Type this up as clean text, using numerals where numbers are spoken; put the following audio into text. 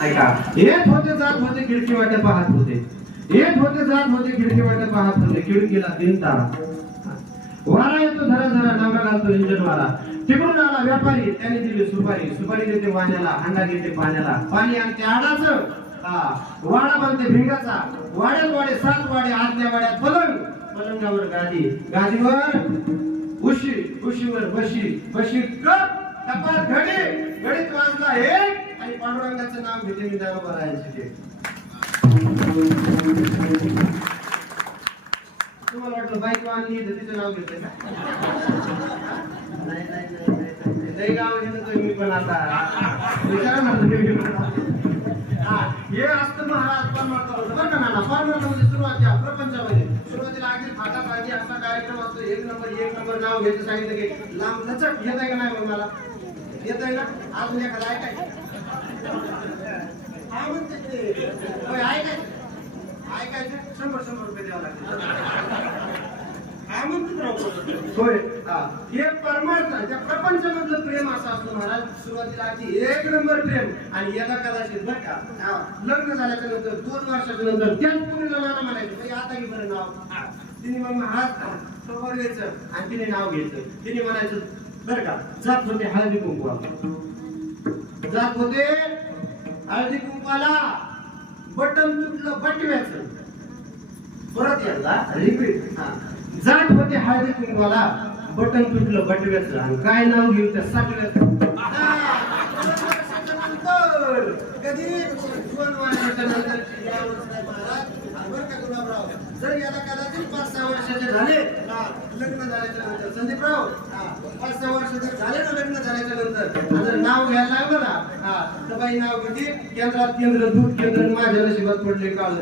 येत होते जात होते खिडकी वाटे पाहत होते, येत होते जात होते खिडकी वाटे पाहत होते, खिडकीला तीन तारा. वारा येतो झरा झरा, नांगा घालतो इंजन वारा. तिकडून आला व्यापारी, त्याने दिली सुपारी, सुपारी देते वाण्याला, हांडा घेते पाण्याला, पाणी आणते आडाचं, वाडा बांधते भिंगाचा, वाड्यात वाडे सात वाडे, आतल्या वाड्यात पलंग, पलंगावर गादी, गादीवर उशी, उशीवर बशी, बशी कप, कपात घडी, घडीत वाजला एक, आणि पांडुरंगाचं नाव घेते मी दारोबा राहायचे. तुम्हाला वाटलं बाईक आणली तर तिचं नाव घेतोय का? नाही गाव घेतोय मी पण आता विचारा ना. हे असतं महाराज परमार्थ होतं बरं का नाना. परमार्थ म्हणजे सुरुवातीला प्रपंचामध्ये सुरुवातीला अगदी फाटा पाहिजे असा कार्यक्रम असतो. एक नंबर नाव घ्यायचं सांगितलं की लांब लचक येत आहे का नाही मग मला येत आहे ना. अजून एखादा ऐकाय ऐकायचं 100 रुपये द्यावं लागते. होय हे परमार्थ त्या प्रपंचामधलं प्रेम असं असतं महाराज. सुरुवातीला अगदी एक नंबर प्रेम आणि एका कदाचित बरं का लग्न झाल्याच्या नंतर 2 वर्षाच्या नंतर त्याच पुरीला नाना म्हणायचं आता की बरं नाव. तिने मग हात समोर घ्यायचं आणि तिने नाव घ्यायचं. तिने म्हणायचं बरं का जात होते हळदी कुंकवाला, जात होते हळदी कुंकवाला, बटन तुटलं बटव्याचं. परत एकदा रिपीट. जात होते हळदी कुंकवाला, बटन तुटलं बटव्याचं, आणि काय नाव घेऊ त्या साठव्याचं. कधी 2 वर्षाच्या नंतर जर याला कदाचित 5-6 वर्षाचे झाले लग्न झाल्याच्या नंतर, संदीपराव 5-6 वर्ष जर झाले ना लग्न झाल्याच्या नंतर, जर नाव घ्यायला लागलं ना तर बाई नाव घेते केंद्रात केंद्र दूध केंद्र माझ्या नशिबात पडले काळ.